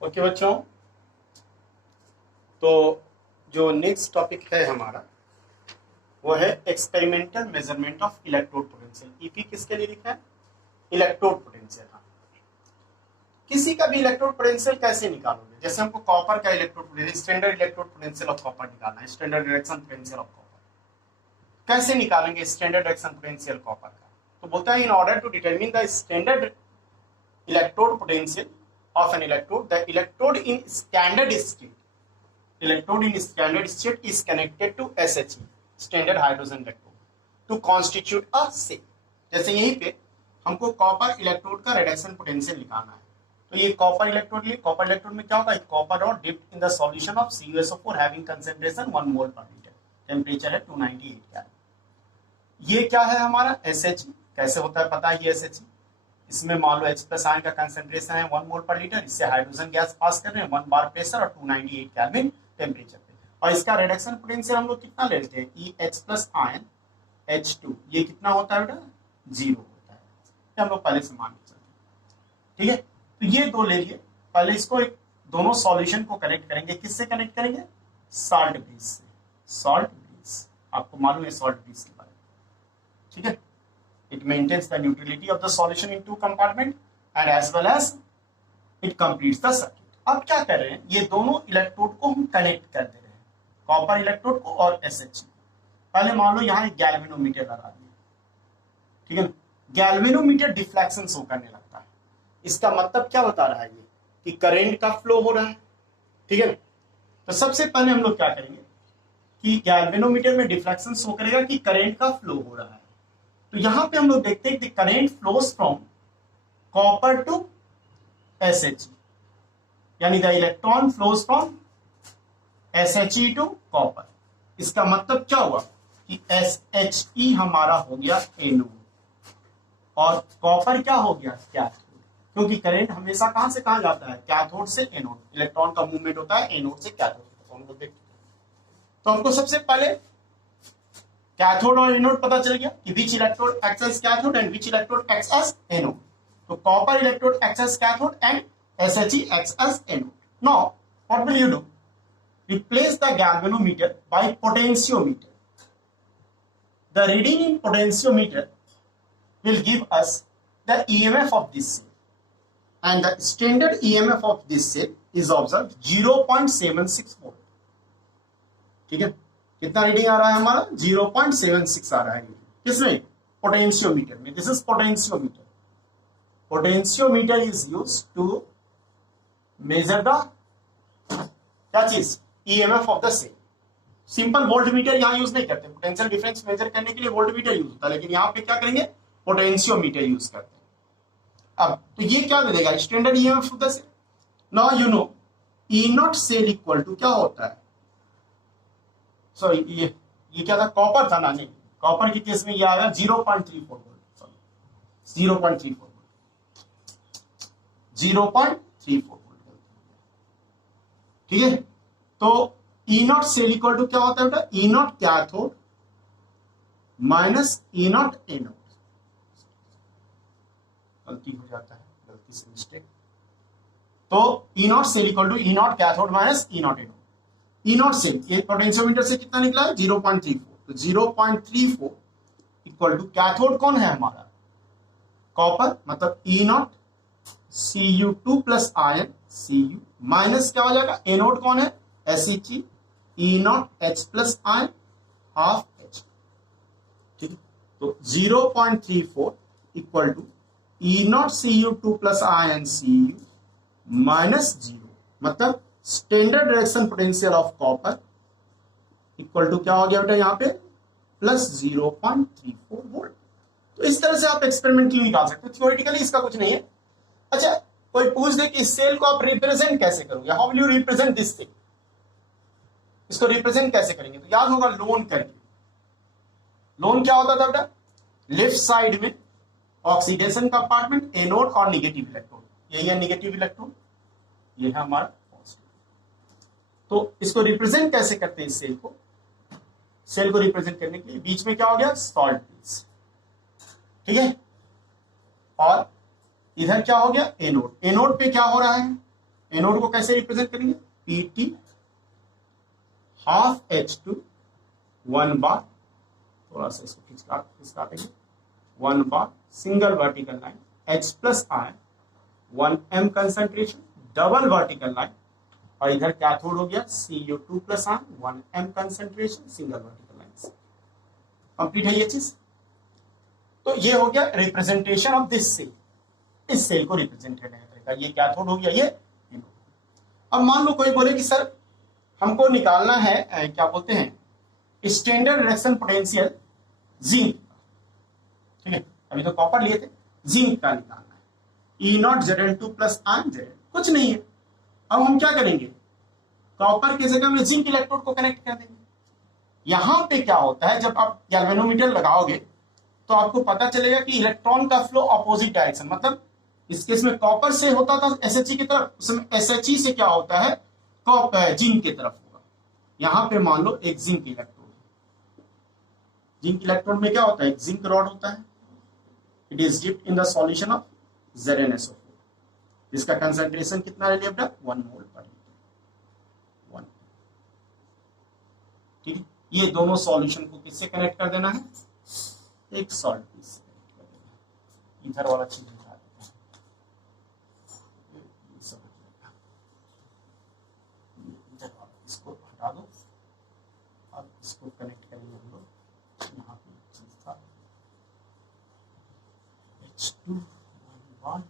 Okay बच्चों, तो जो नेक्स्ट टॉपिक है हमारा वो है experimental measurement of electrode potential. EP किसके लिए लिखा है? Electrode potential. हाँ, किसी का भी इलेक्ट्रोड पोटेंशियल कैसे निकालोगे? जैसे हमको कॉपर का electrode potential, standard electrode potential of copper निकालना है, standard reaction potential of copper. कैसे निकालेंगे स्टैंडर्ड रिएक्शन पोटेंशियल कॉपर का? तो बोलता है in order to determine the standard electrode potential of an electrode, the electrode in standard state is connected to SHE, standard hydrogen electrode, to constitute a cell। जैसे यहीं पे हमको copper electrode का reduction potential निकालना है, तो ये copper electrode लिए, कॉपर इलेक्ट्रोड में क्या होगा? कॉपर और dipped in the solution of CuSO4 having concentration 1 मोल पर लीटर, टेम्परेचर है 298 केल्विन। ये क्या है हमारा? SHE। कैसे होता है पता है ये SHE? इसमें मान लो H प्लस आयन का कंसंट्रेशन है 1 मोल पर लीटर, इससे हाइड्रोजन गैस पास कर रहे हैं 1 बार प्रेशर और 298 केल्विन टेम्परेचर पे। और इसका रिडक्शन पोटेंशियल हम लोग कितना लेते हैं? EH प्लस आयन H2, ये कितना होता है बेटा? 0 होता है। ये हम लोग पहले से मान के चलते हैं, ठीक है। तो ये दो ले लिए, पहले इसको एक दोनों सॉल्यूशन को कनेक्ट करेंगे। किससे कनेक्ट करेंगे? सॉल्ट ब्रिज से। सॉल्ट ब्रिज आपको मालूम है सॉल्ट ब्रिज के बारे में, ठीक है। It maintains the neutrality of the solution in two compartment and as well as it completes the circuit। अब क्या कर रहे हैं? ये दोनों इलेक्ट्रोड को हम कनेक्ट कर दे रहे हैं, कॉपर इलेक्ट्रोड को और SHE। पहले मान लो यहाँ एक गैल्वेनोमीटर लगा दिया, ठीक है। गैल्वेनोमीटर डिफ्लेक्शन शो करने लगता है। इसका मतलब क्या बता रहा है ये? कि करंट का फ्लो हो रहा है, ठीक है। तो सबसे पहले हम लोग क्या करेंगे कि गैल्वेनोमीटर में डिफ्लेक्शन शो करेगा कि करंट का फ्लो हो रहा है। तो यहां पे हम लोग देखते हैं कि current flows from copper to SHE, यानी the electron flows from SHE to copper. इसका मतलब क्या हुआ कि SHE हमारा हो गया एनोड और कॉपर क्या हो गया? कैथोड। क्योंकि करंट हमेशा कहां से कहां जाता है? कैथोड से एनोड। इलेक्ट्रॉन का मूवमेंट होता है एनोड से कैथोड। तो हम लोग देखते हैं, तो हमको सबसे पहले कैथोड और एनोड पता चल गया कि which electrode acts as cathode and which electrode acts as anode. तो copper electrode acts as cathode and SHE acts as anode. Now what will you do? Replace the galvanometer by potentiometer. The reading in potentiometer will give us the EMF of this cell and the standard EMF of this cell is observed 0.76 volt, ठीक है। कितना reading आ रहा है हमारा? 0.76 आ रहा है। किसमें? Potentiometer में। This is potentiometer. Potentiometer is used to measure the क्या चीज? EMF of the cell. Simple voltmeter यहां यूज नहीं करते, पोटेंशियल डिफरेंस मेजर करने के लिए वोल्टमीटर यूज होता है, लेकिन यहां पे क्या करेंगे? पोटेंशियोमीटर यूज करते हैं। अब तो ये क्या दे देगा? Standard EMF of the cell. Now you know E nought cell equal to क्या होता है? सॉरी, ये क्या था? कॉपर था ना? नहीं, कॉपर के केस में ये आया 0.34 वोल्ट। सॉरी, 0.34 वोल्ट, 0.34 वोल्ट, ठीक है। तो E nought cell equal to क्या होता है बेटा? E nought cathode minus E nought anode. गलती हो जाता है, गलती से मिस्टेक। तो E nought cell equal to E nought cathode minus E nought anode. E nought cell ये पोटेंशियोमीटर से कितना निकला है? 0.34। तो 0.34 इक्वल टू कैथोड कौन है हमारा? कॉपर, मतलब E nought Cu2 plus ion Cu minus क्या हो जाएगा? एनोड कौन है? SHE E nought H plus ion half H, ठीक है। तो 0.34 equal to E nought Cu2 plus ion Cu minus 0, मतलब standard reaction potential of copper equal to क्या हो गया बेटा? यहाँ पे प्लस 0.34 वोल्ट। तो इस तरह से आप एक्सपेरिमेंटली निकाल सकते हो, थ्योरेटिकली इसका कुछ नहीं है। अच्छा, कोई पूछ दे कि इस सेल को आप रिप्रेजेंट कैसे करोगे? How will you represent this cell? इसको रिप्रेजेंट कैसे करेंगे? तो याद होगा लोन करके। लोन क्या होता था बेटा? लेफ्ट साइड में ऑक्सीडेशन कंपार्टमेंट, एनोड और निगेटिव इलेक्ट्रोड। यही है निगेटिव इलेक्ट्रोड, ये है हमारा। तो इसको रिप्रेजेंट कैसे करते हैं? इस सेल को रिप्रेजेंट करने के लिए बीच में क्या हो गया? सॉल्ट ब्रिज, ठीक है। और इधर क्या हो गया? एनोड। एनोड पे क्या हो रहा है? एनोड को कैसे रिप्रेजेंट करेंगे, Pt हाफ H2 1 बार, थोड़ा सा इसको खिसका देंगे, 1 बार single vertical line H plus ion 1 m concentration double vertical line, और इधर कैथोड हो गया CO2 plus ion 1 m concentration single vertical line. Complete है ये चीज। तो ये हो गया रिप्रेजेंटेशन ऑफ दिस सेल, इस सेल को रिप्रेजेंट करने का तरीका। ये कैथोड हो गया, ये एनोड। अब मान लो कोई बोले कि सर हमको निकालना है क्या बोलते हैं स्टैंडर्ड रिडक्शन पोटेंशियल जिंक, ठीक है, अभी तो कॉपर लिए थे, जिंक का निकालना है, E0 Zn2 plus ion Zn, कुछ नहीं है। अब हम क्या करेंगे, कॉपर की जगह में जिंक इलेक्ट्रोड को कनेक्ट कर देंगे। यहां पे क्या होता है, जब आप गैल्वेनोमीटर लगाओगे तो आपको पता चलेगा कि इलेक्ट्रॉन का फ्लो अपोजिट डायरेक्शन, मतलब इस केस में कॉपर से होता था SHE की तरफ, उसमें SHE से क्या होता है जिंक की तरफ होगा। यहां पे मान लो एक जिंक इलेक्ट्रोड, जिंक इलेक्ट्रोड में क्या होता है, एक जिंक रॉड होता है, it is dipped in the solution of ZnSO4, जिसका कंसंट्रेशन कितना ले लिया बेटा, 1 मोल पर लीटर, 1। ठीक है, ये दोनों सॉल्यूशन को किससे कनेक्ट कर देना है, एक सॉल्ट पीस से कनेक्ट कर देना है। इधर वाला चीज हटा देते हैं, इधर वाला इसको हटा दो, अब इसको कनेक्ट करेंगे हम लोग, यहाँ पे चीज था H2 1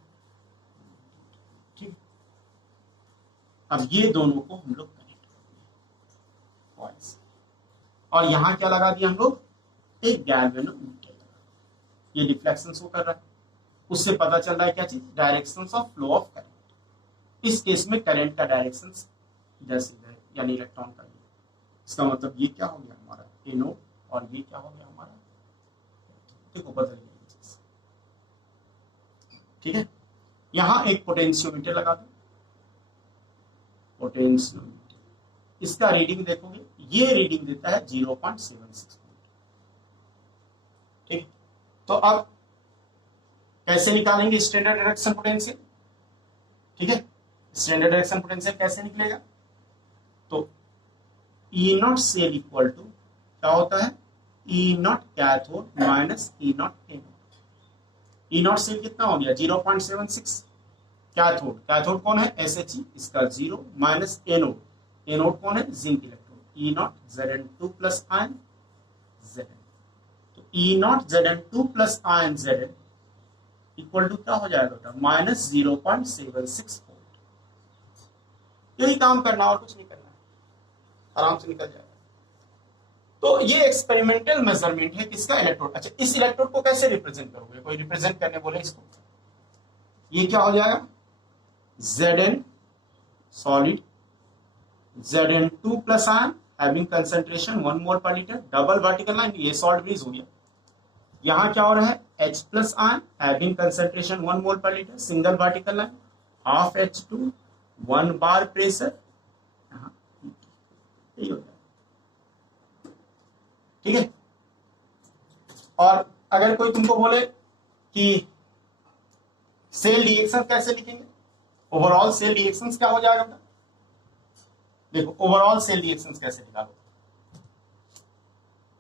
ठीक। अब ये दोनों को हम लोग कनेक्ट करेंगे कॉइल से, और यहां क्या लगा दिया हम लोग, एक गैल्वेनोमीटर लगा, ये डिफ्लेक्शन शो कर रहा है, उससे पता चल रहा है क्या चीज, direction of flow of current. इस केस में करंट का डायरेक्शन इधर से इधर, यानी इलेक्ट्रॉन का। इसका मतलब ये क्या हो गया हमारा एनोड, और ये क्या हो गया हमारा, देखो बदल गया ये चीज। ठीक है, यहां एक पोटेंशियोमीटर लगा दो, पोटेंशियोमीटर, इसका रीडिंग देखोगे, ये रीडिंग देता है 0.76। ठीक, तो अब कैसे निकालेंगे स्टैंडर्ड रिडक्शन पोटेंशियल। ठीक है, स्टैंडर्ड रिडक्शन पोटेंशियल कैसे निकलेगा, तो E0 सेल इक्वल टू क्या होता है, E0 cathode minus E0 anode. E0 cell कितना हो गया 0.76, कैथोड, कैथोड कौन है SHE, इसका 0, माइनस एनोड, एनोड कौन है zinc electrode, E0 Zn2 plus ion Zn। तो E0 Zn2 plus ion Zn equal to क्या हो जाएगा बेटा, माइनस 0.76 वोल्ट। यही काम करना और कुछ नहीं करना है, आराम से निकल जाएगा। तो ये एक्सपेरिमेंटल मेजरमेंट है किसका, इलेक्ट्रोड। अच्छा, इस इलेक्ट्रोड को कैसे रिप्रेजेंट करोगे, कोई रिप्रेजेंट करने बोले इसको, ये क्या हो जाएगा Zn solid Zn2 plus ion having concentration 1 मोल पर लीटर, डबल वर्टिकल लाइन, ये सॉल्ट ब्रिज हो गया। यहां क्या हो रहा है H plus ion having concentration 1 मोल पर litre, single vertical line, half H2 1 बार प्रेशर, यही होता है। ठीक है, और अगर कोई तुमको बोले कि सेल रिएक्शन कैसे लिखेंगे, ओवरऑल सेल रिएक्शंस क्या हो जाएगा, देखो ओवरऑल सेल रिएक्शंस कैसे निकालो।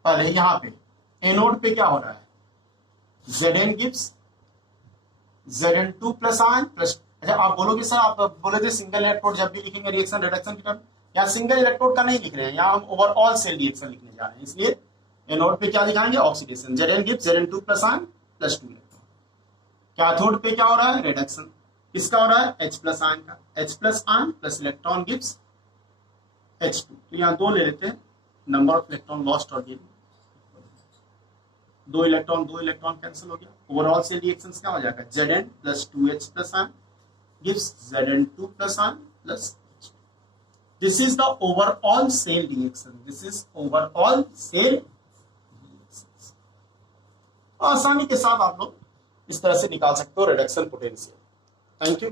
पहले यहां पे एनोड पे क्या हो रहा है, Zn gives Zn2 plus ion plus. अच्छा, आप बोलोगे सर आप बोले थे सिंगल इलेक्ट्रोड जब भी लिखेंगे रिएक्शन रिडक्शन की टर्म, यहाँ सिंगल इलेक्ट्रोड का नहीं लिख रहे हैं, यहाँ हम ओवरऑल सेल रिएक्शन लिखने जा रहे हैं, इसलिए एनोड पे क्या लिखाएंगे, oxidation, Zn gives Zn2 plus ion plus 2 electron. Cathode पे क्या हो रहा है, रिडक्शन, किसका हो रहा है H प्लस आयन का, H plus ion plus electron gives H2। तो यहाँ 2 ले लेते हैं, नंबर ऑफ इलेक्ट्रॉन लॉस्ट और गेन, 2 इलेक्ट्रॉन कैंसिल हो गया। ओवरऑल सेल रिएक्शंस क्या हो जाएगा, Zn plus 2H plus ion gives Zn2 plus ion plus H2। This is the overall cell reaction, this is overall cell reactions. आसानी के साथ आप लोग इस तरह से निकाल सकते हो रिडक्शन पोटेंशियल। Thank you.